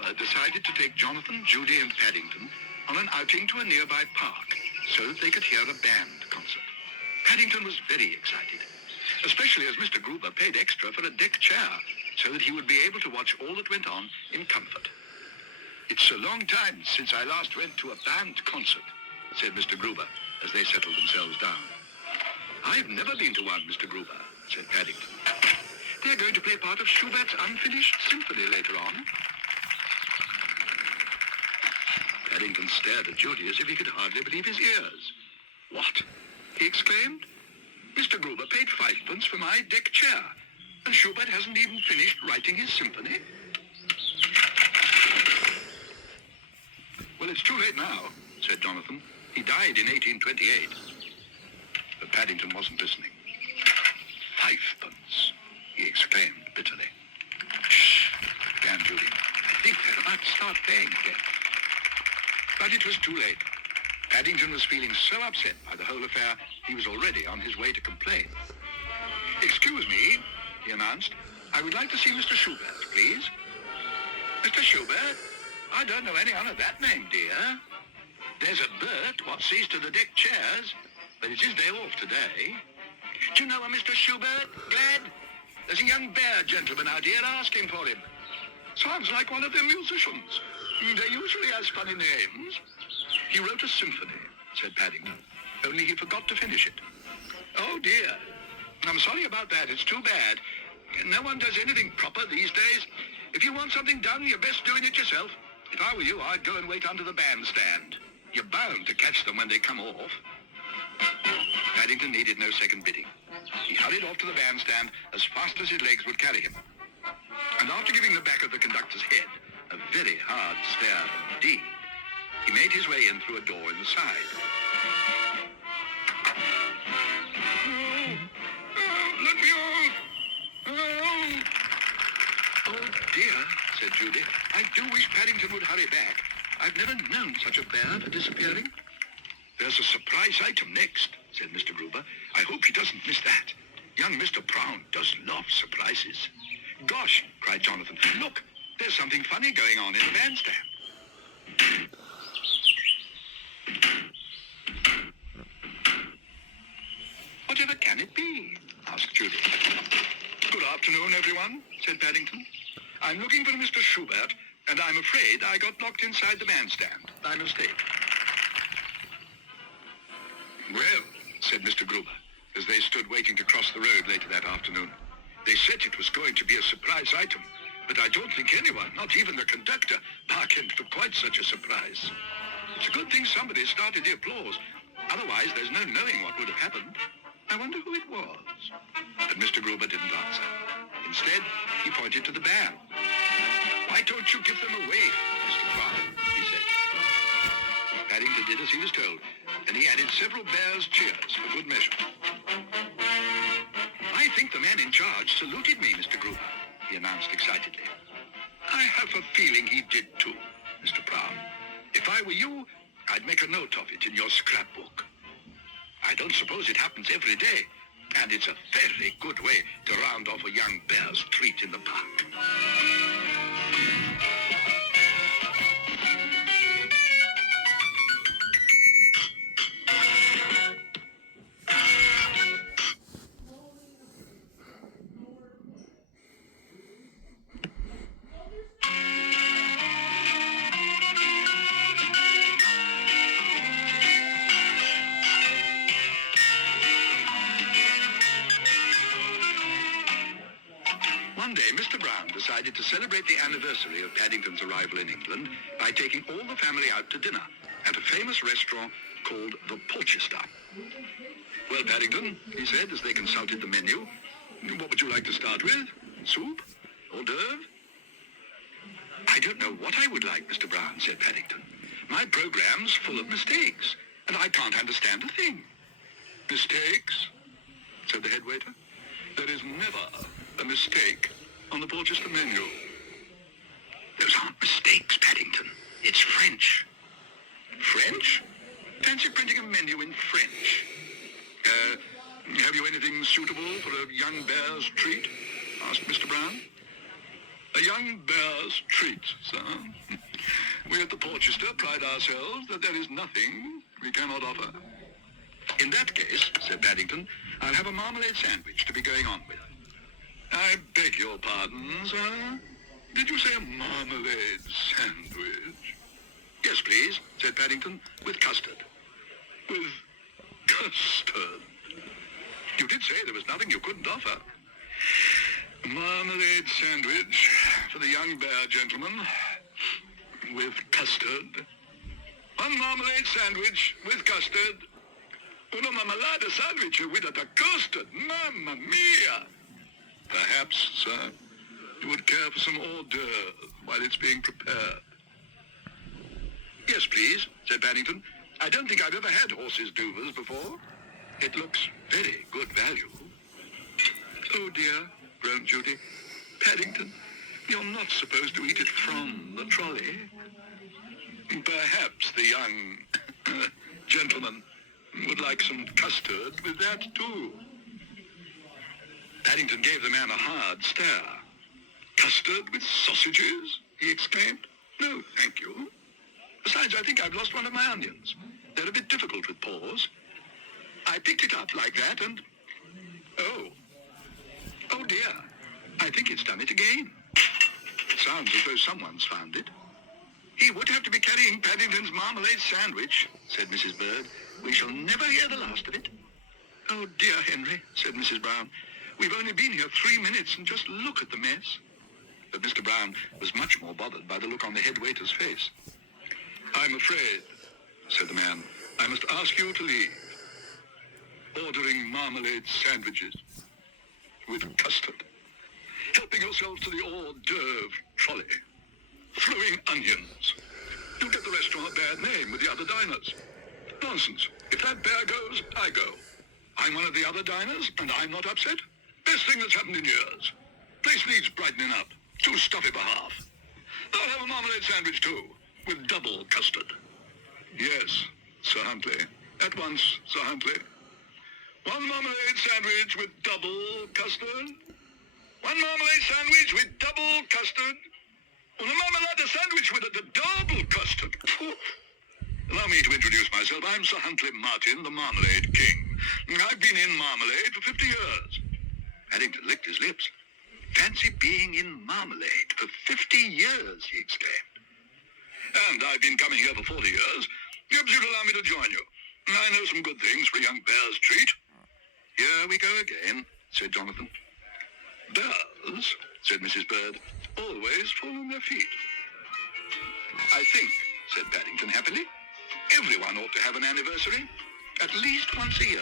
Gruber decided to take Jonathan, Judy, and Paddington on an outing to a nearby park so that they could hear a band concert. Paddington was very excited, especially as Mr. Gruber paid extra for a deck chair so that he would be able to watch all that went on in comfort. "It's a long time since I last went to a band concert," said Mr. Gruber as they settled themselves down. "I've never been to one, Mr. Gruber," said Paddington. "They're going to play part of Schubert's unfinished symphony later on." Paddington stared at Judy as if he could hardly believe his ears. "What?" he exclaimed. "Mr. Gruber paid 5 pence for my deck chair, and Schubert hasn't even finished writing his symphony?" "Well, it's too late now," said Jonathan. "He died in 1828. But Paddington wasn't listening. 5 pence, he exclaimed bitterly. "Shh," began Judy. "I think they're about to start playing again." But it was too late. Paddington was feeling so upset by the whole affair, he was already on his way to complain. "Excuse me," he announced. "I would like to see Mr. Schubert, please." "Mr. Schubert? I don't know any of that name, dear. There's a Bert what sees to the deck chairs, but it's his day off today. Do you know a Mr. Schubert, Glad? There's a young bear gentleman out here asking for him. Sounds like one of the musicians. They usually has funny names." "He wrote a symphony," said Paddington, "only he forgot to finish it." "Oh, dear. I'm sorry about that. It's too bad. No one does anything proper these days. If you want something done, you're best doing it yourself. If I were you, I'd go and wait under the bandstand. You're bound to catch them when they come off." Paddington needed no second bidding. He hurried off to the bandstand as fast as his legs would carry him. And after giving the back of the conductor's head a very hard stare indeed, he made his way in through a door in the side. "Let me off! Oh, dear," said Judy. "I do wish Paddington would hurry back. I've never known such a bear for disappearing." "There's a surprise item next," said Mr. Gruber. "I hope he doesn't miss that. Young Mr. Brown does love surprises." "Gosh," cried Jonathan, "look, there's something funny going on in the bandstand." "Whatever can it be?" asked Judy. "Good afternoon, everyone," said Paddington. "I'm looking for Mr. Schubert, and I'm afraid I got locked inside the bandstand by mistake." "Well," said Mr. Gruber, as they stood waiting to cross the road later that afternoon, "they said it was going to be a surprise item, but I don't think anyone, not even the conductor, bargained for quite such a surprise. It's a good thing somebody started the applause. Otherwise, there's no knowing what would have happened. I wonder who it was." But Mr. Gruber didn't answer. Instead, he pointed to the band. "Why don't you give them a wave, Mr. Brown?" he said. Paddington did as he was told, and he added several bears' cheers for good measure. "I think the man in charge saluted me, Mr. Gruber," he announced excitedly. "I have a feeling he did too, Mr. Brown. If I were you, I'd make a note of it in your scrapbook. I don't suppose it happens every day, and it's a very good way to round off a young bear's treat in the park." One day, Mr. Brown decided to celebrate the anniversary of Paddington's arrival in England by taking all the family out to dinner at a famous restaurant called the Porchester. "Well, Paddington," he said as they consulted the menu, "what would you like to start with? Soup? Hors d'oeuvre?" "I don't know what I would like, Mr. Brown," said Paddington. "My program's full of mistakes, and I can't understand a thing." "Mistakes?" said the head waiter. "There is never a mistake on the Porchester menu." "Those aren't mistakes, Paddington. It's French." "French? Fancy printing a menu in French. Have you anything suitable for a young bear's treat?" asked Mr. Brown. A young bear's treat, sir. We at the Porchester pride ourselves that there is nothing we cannot offer. In that case, said Paddington, I'll have a marmalade sandwich to be going on with. I beg your pardon, sir. Did you say a marmalade sandwich? Yes, please, said Paddington, with custard. With custard? You did say there was nothing you couldn't offer. Marmalade sandwich for the young bear, gentlemen, with custard. One marmalade sandwich with custard. Una marmalade sandwich with a custard. Mamma mia! Perhaps, sir, you would care for some hors d'oeuvre while it's being prepared. Yes, please, said Paddington. I don't think I've ever had horses' duvers before. It looks very good value. Oh, dear, groaned Judy. Paddington, you're not supposed to eat it from the trolley. Perhaps the young gentleman would like some custard with that, too. Paddington gave the man a hard stare. Custard with sausages? He exclaimed. No, thank you. Besides, I think I've lost one of my onions. They're a bit difficult with paws. I picked it up like that and... Oh dear. I think it's done it again. It sounds as though someone's found it. He would have to be carrying Paddington's marmalade sandwich, said Mrs. Bird. We shall never hear the last of it. Oh dear, Henry, said Mrs. Brown. We've only been here 3 minutes and just look at the mess. But Mr. Brown was much more bothered by the look on the head waiter's face. I'm afraid, said the man, I must ask you to leave. Ordering marmalade sandwiches with custard. Helping yourselves to the hors d'oeuvre trolley. Throwing onions. You get the restaurant a bad name with the other diners. Nonsense. If that bear goes, I go. I'm one of the other diners, and I'm not upset. Best thing that's happened in years. Place needs brightening up. Too stuffy for half. I'll have a marmalade sandwich, too, with double custard. Yes, Sir Huntley. At once, Sir Huntley. One marmalade sandwich with double custard. One marmalade sandwich with double custard. Una marmalade sandwich with a double custard. Allow me to introduce myself. I'm Sir Huntley Martin, the Marmalade King. I've been in marmalade for 50 years. Paddington licked his lips. Fancy being in marmalade for 50 years, he exclaimed. And I've been coming here for 40 years. Perhaps you'd allow me to join you. I know some good things for a young bear's treat. Here we go again, said Jonathan. Bears, said Mrs. Bird, always fall on their feet. I think, said Paddington happily, everyone ought to have an anniversary, at least once a year.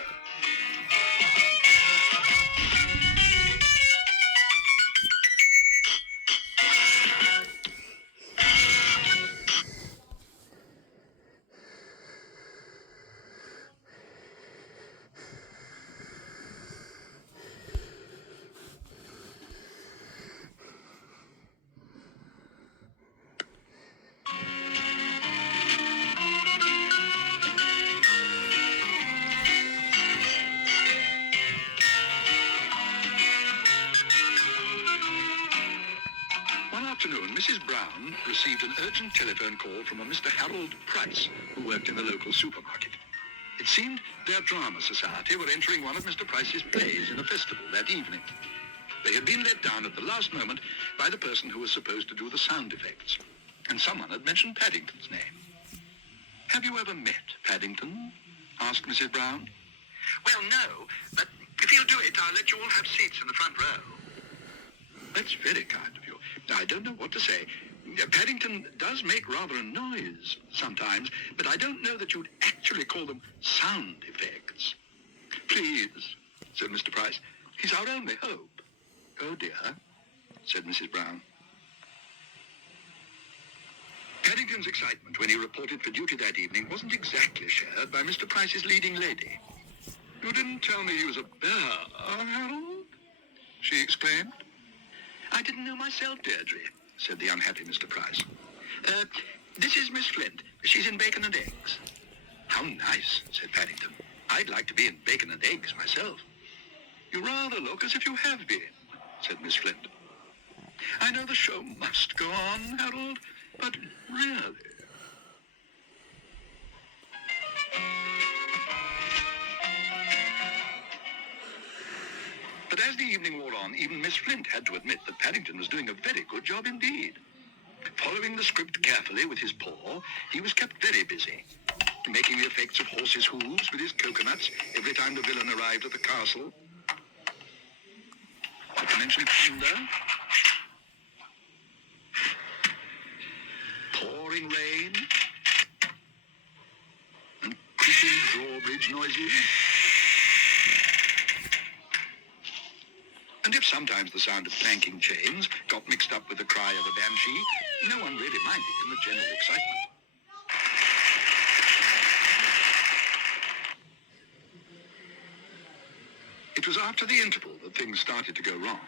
Mrs. Brown received an urgent telephone call from a Mr. Harold Price, who worked in the local supermarket. It seemed their drama society were entering one of Mr. Price's plays in a festival that evening. They had been let down at the last moment by the person who was supposed to do the sound effects, and someone had mentioned Paddington's name. Have you ever met Paddington? Asked Mrs. Brown. Well, no, but if he'll do it, I'll let you all have seats in the front row. That's very kind of you. I don't know what to say. Paddington does make rather a noise sometimes, but I don't know that you'd actually call them sound effects. Please, said Mr. Price. He's our only hope. Oh, dear, said Mrs. Brown. Paddington's excitement when he reported for duty that evening wasn't exactly shared by Mr. Price's leading lady. You didn't tell me he was a bear, Harold? She exclaimed. I didn't know myself, Deirdre, said the unhappy Mr. Price. This is Miss Flint. She's in Bacon and Eggs. How nice, said Paddington. I'd like to be in Bacon and Eggs myself. You rather look as if you have been, said Miss Flint. I know the show must go on, Harold, but really... But as the evening wore on, even Miss Flint had to admit that Paddington was doing a very good job indeed. Following the script carefully with his paw, he was kept very busy, making the effects of horses' hooves with his coconuts every time the villain arrived at the castle. Not to mention thunder, pouring rain, and creaking drawbridge noises. And if sometimes the sound of clanking chains got mixed up with the cry of a banshee, no one really minded in the general excitement. It was after the interval that things started to go wrong.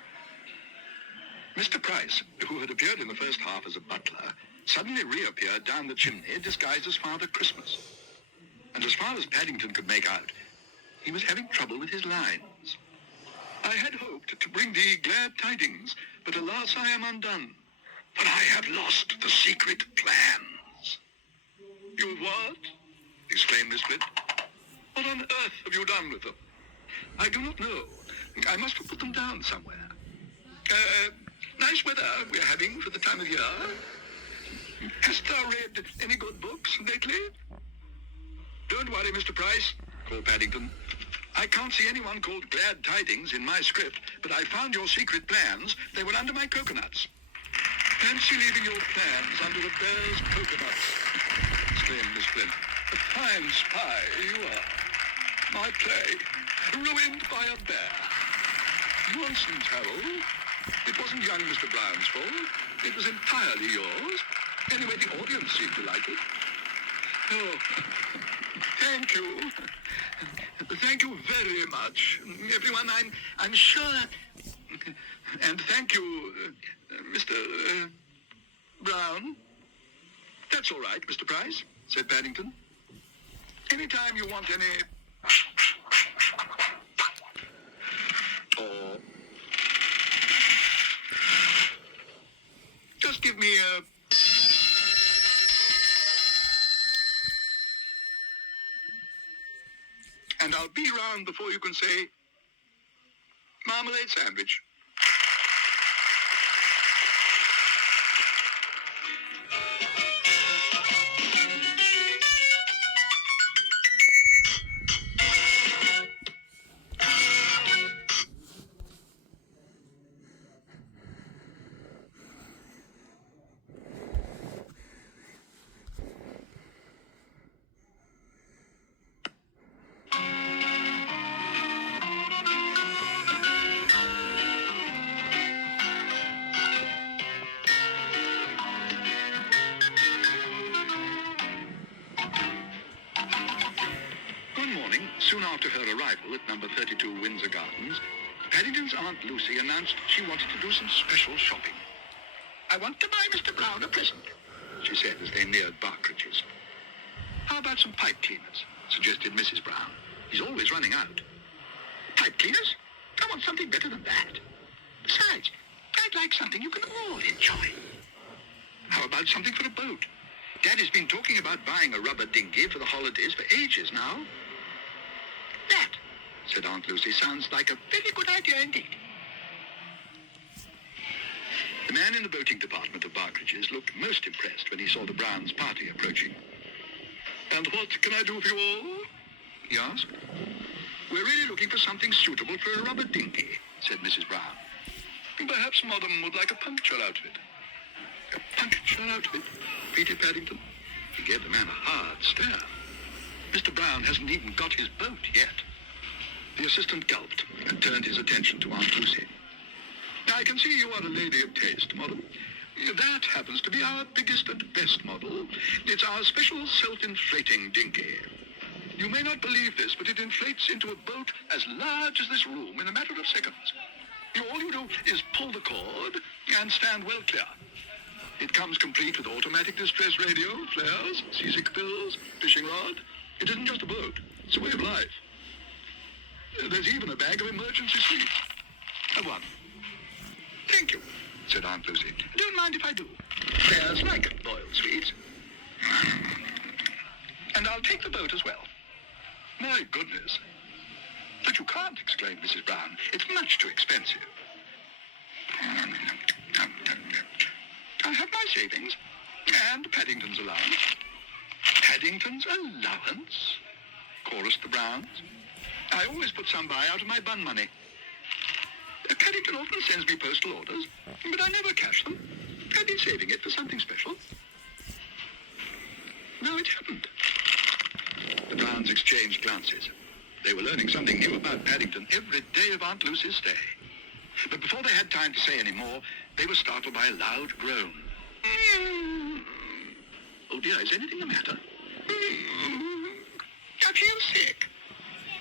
Mr. Price, who had appeared in the first half as a butler, suddenly reappeared down the chimney disguised as Father Christmas. And as far as Paddington could make out, he was having trouble with his lines. I had hoped to bring thee glad tidings, but alas, I am undone, for I have lost the secret plans. You what? Exclaimed Miss Flint. What on earth have you done with them? I do not know. I must have put them down somewhere. Nice weather we're having for the time of year. Hast thou read any good books lately? Don't worry, Mr. Price, called Paddington. I can't see anyone called Glad Tidings in my script, but I found your secret plans. They were under my coconuts. Fancy leaving your plans under a bear's coconuts, exclaimed Miss Flint. A fine spy you are. My play, ruined by a bear. Nonsense, Harold. It wasn't young Mr. Brown's fault. It was entirely yours. Anyway, the audience seemed to like it. Oh, thank you. Thank you very much, everyone. I'm sure. And thank you, Mr. Brown. That's all right, Mr. Price, said Paddington. Anytime you want any... Or... Just give me a... And I'll be round before you can say, marmalade sandwich. Soon after her arrival at number 32 Windsor Gardens, Paddington's Aunt Lucy announced she wanted to do some special shopping. I want to buy Mr. Brown a present, she said as they neared Barkridge's. How about some pipe cleaners, suggested Mrs. Brown. He's always running out. Pipe cleaners? I want something better than that. Besides, I'd like something you can all enjoy. How about something for a boat? Daddy's been talking about buying a rubber dinghy for the holidays for ages now. That, said Aunt Lucy, sounds like a very good idea indeed. The man in the boating department of Barkridge's looked most impressed when he saw the Browns' party approaching. And what can I do for you all? He asked. We're really looking for something suitable for a rubber dinghy, said Mrs. Brown. Perhaps Madam would like a puncture outfit. A puncture outfit? Repeated Paddington. He gave the man a hard stare. Mr. Brown hasn't even got his boat yet. The assistant gulped and turned his attention to Aunt Lucy. I can see you are a lady of taste, Madam. That happens to be our biggest and best model. It's our special self-inflating dinghy. You may not believe this, but it inflates into a boat as large as this room in a matter of seconds. All you do is pull the cord and stand well clear. It comes complete with automatic distress radio, flares, seasick pills, fishing rod. It isn't just a boat, it's a way of life. There's even a bag of emergency sweets. Have one. Thank you, said Aunt Lucy. Don't mind if I do. Bears like boiled sweets. And I'll take the boat as well. My goodness. But you can't, exclaimed Mrs. Brown. It's much too expensive. I have my savings and Paddington's allowance. Paddington's allowance? Chorused the Browns. I always put some by out of my bun money. Paddington often sends me postal orders, but I never cash them. I've been saving it for something special. No, it happened. The Browns exchanged glances. They were learning something new about Paddington every day of Aunt Lucy's stay. But before they had time to say any more, they were startled by a loud groan. Oh dear, is anything the matter? I feel sick.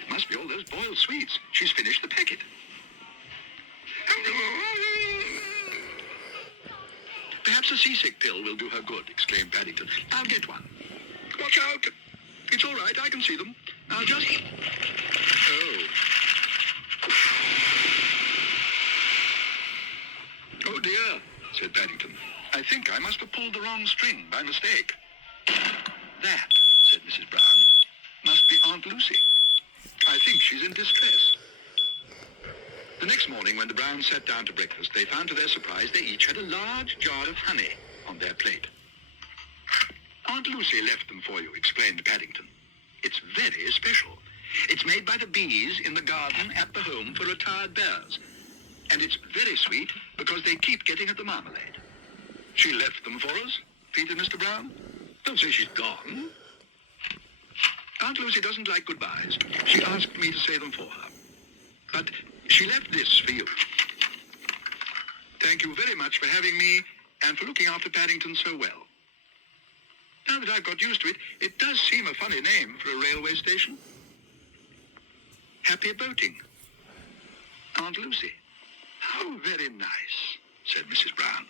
It must be all those boiled sweets. She's finished the packet. Perhaps a seasick pill will do her good, exclaimed Paddington. I'll get one. Watch out. It's all right, I can see them. I'll just... Oh. Oh dear, said Paddington. I think I must have pulled the wrong string by mistake. That, said Mrs. Brown, must be Aunt Lucy. I think she's in distress. The next morning, when the Browns sat down to breakfast, they found to their surprise they each had a large jar of honey on their plate. Aunt Lucy left them for you, explained Paddington. It's very special. It's made by the bees in the garden at the home for retired bears. And it's very sweet because they keep getting at the marmalade. She left them for us, repeated Mr. Brown. Don't say she's gone. Aunt Lucy doesn't like goodbyes. She asked me to say them for her. But she left this for you. Thank you very much for having me and for looking after Paddington so well. Now that I've got used to it, it does seem a funny name for a railway station. Happy boating. Aunt Lucy. How very nice, said Mrs. Brown.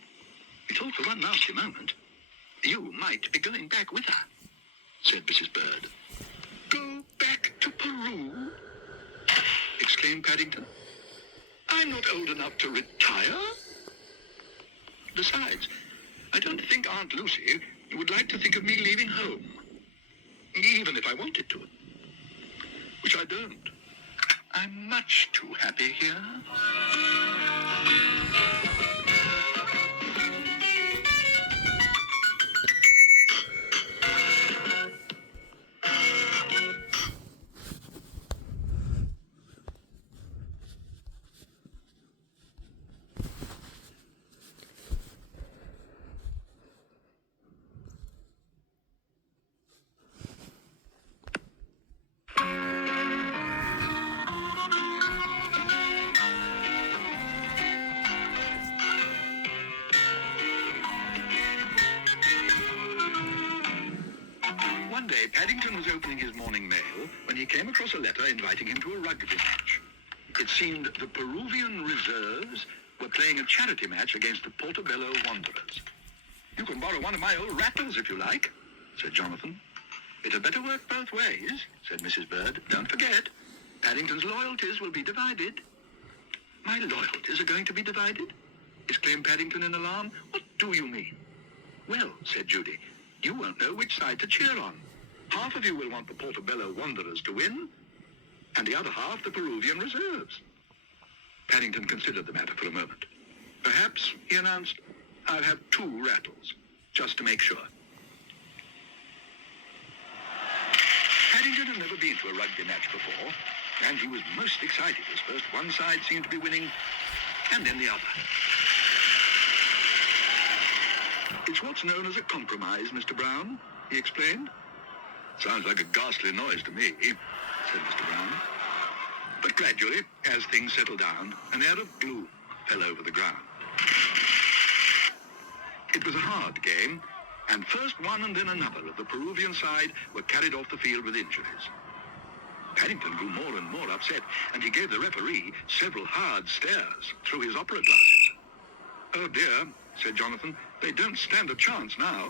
We thought for one nasty moment you might be going back with her, said Mrs. Bird. Go back to Peru? Exclaimed Paddington. I'm not old enough to retire. Besides, I don't think Aunt Lucy would like to think of me leaving home, even if I wanted to, which I don't. I'm much too happy here. One day, Paddington was opening his morning mail when he came across a letter inviting him to a rugby match. It seemed the Peruvian Reserves were playing a charity match against the Portobello Wanderers. You can borrow one of my old rattles if you like, said Jonathan. It had better work both ways, said Mrs. Bird. Don't forget, Paddington's loyalties will be divided. My loyalties are going to be divided? Exclaimed Paddington in alarm. What do you mean? Well, said Judy, you won't know which side to cheer on. Half of you will want the Portobello Wanderers to win, and the other half the Peruvian Reserves. Paddington considered the matter for a moment. Perhaps, he announced, I'll have 2 rattles, just to make sure. Paddington had never been to a rugby match before, and he was most excited as first one side seemed to be winning, and then the other. It's what's known as a compromise, Mr. Brown, he explained. Sounds like a ghastly noise to me, said Mr. Brown. But gradually, as things settled down, an air of gloom fell over the ground. It was a hard game, and first one and then another of the Peruvian side were carried off the field with injuries. Paddington grew more and more upset, and he gave the referee several hard stares through his opera glasses. Oh dear, said Jonathan, they don't stand a chance now.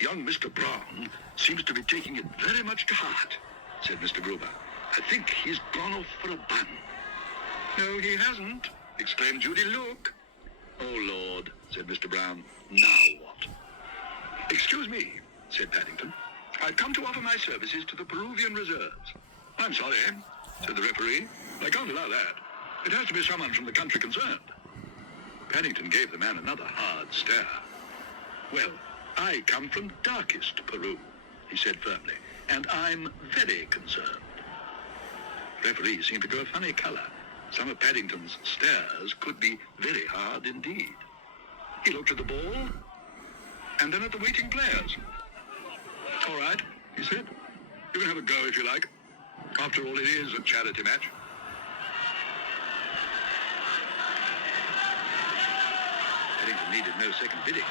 Young Mr. Brown seems to be taking it very much to heart, said Mr. Gruber. I think he's gone off for a bun. No, he hasn't, exclaimed Judy. Look. Oh, Lord, said Mr. Brown. Now what? Excuse me, said Paddington. I've come to offer my services to the Peruvian Reserves. I'm sorry, said the referee. I can't allow that. It has to be someone from the country concerned. Paddington gave the man another hard stare. Well, I come from darkest Peru, he said firmly, and I'm very concerned. The referee seemed to go a funny color. Some of Paddington's stares could be very hard indeed. He looked at the ball, and then at the waiting players. All right, he said. You can have a go if you like. After all, it is a charity match. Paddington needed no second bidding.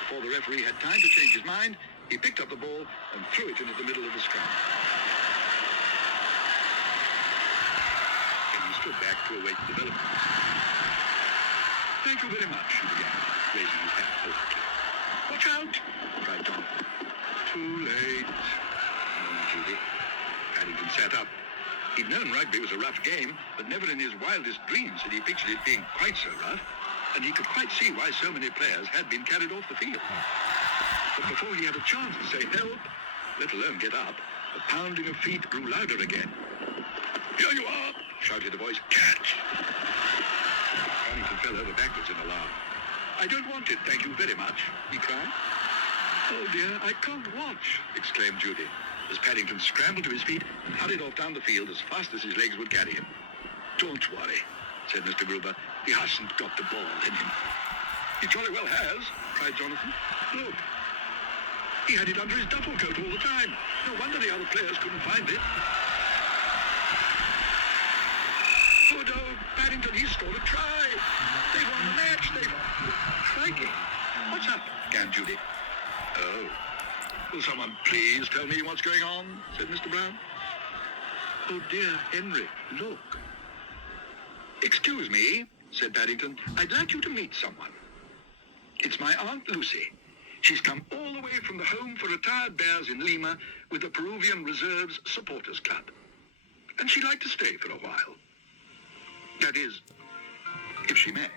Before the referee had time to change his mind, he picked up the ball and threw it into the middle of the scrum. And he stood back to await developments. Thank you very much, he began, raising his hat politely. Watch out, cried Jonathan. Too late, moaned Judy. Paddington sat up. He'd known rugby was a rough game, but never in his wildest dreams had he pictured it being quite so rough, and he could quite see why so many players had been carried off the field. But before he had a chance to say help, let alone get up, the pounding of feet grew louder again. Here you are, shouted a voice. Catch! Paddington fell over backwards in alarm. I don't want it, thank you very much, he cried. Oh dear, I can't watch, exclaimed Judy, as Paddington scrambled to his feet and hurried off down the field as fast as his legs would carry him. Don't worry, said Mr. Gruber. He hasn't got the ball in him. He jolly well has, cried Jonathan. Look. He had it under his duffel coat all the time. No wonder the other players couldn't find it. Good old Paddington, he scored a try. They've won the match. Crikey. What's up? Began Judy. Oh. Will someone please tell me what's going on? Said Mr. Brown. Oh dear, Henry, look. Excuse me, said Paddington. I'd like you to meet someone. It's my Aunt Lucy. She's come all the way from the Home for Retired Bears in Lima with the Peruvian Reserves Supporters Club. And she'd like to stay for a while. That is, if she may.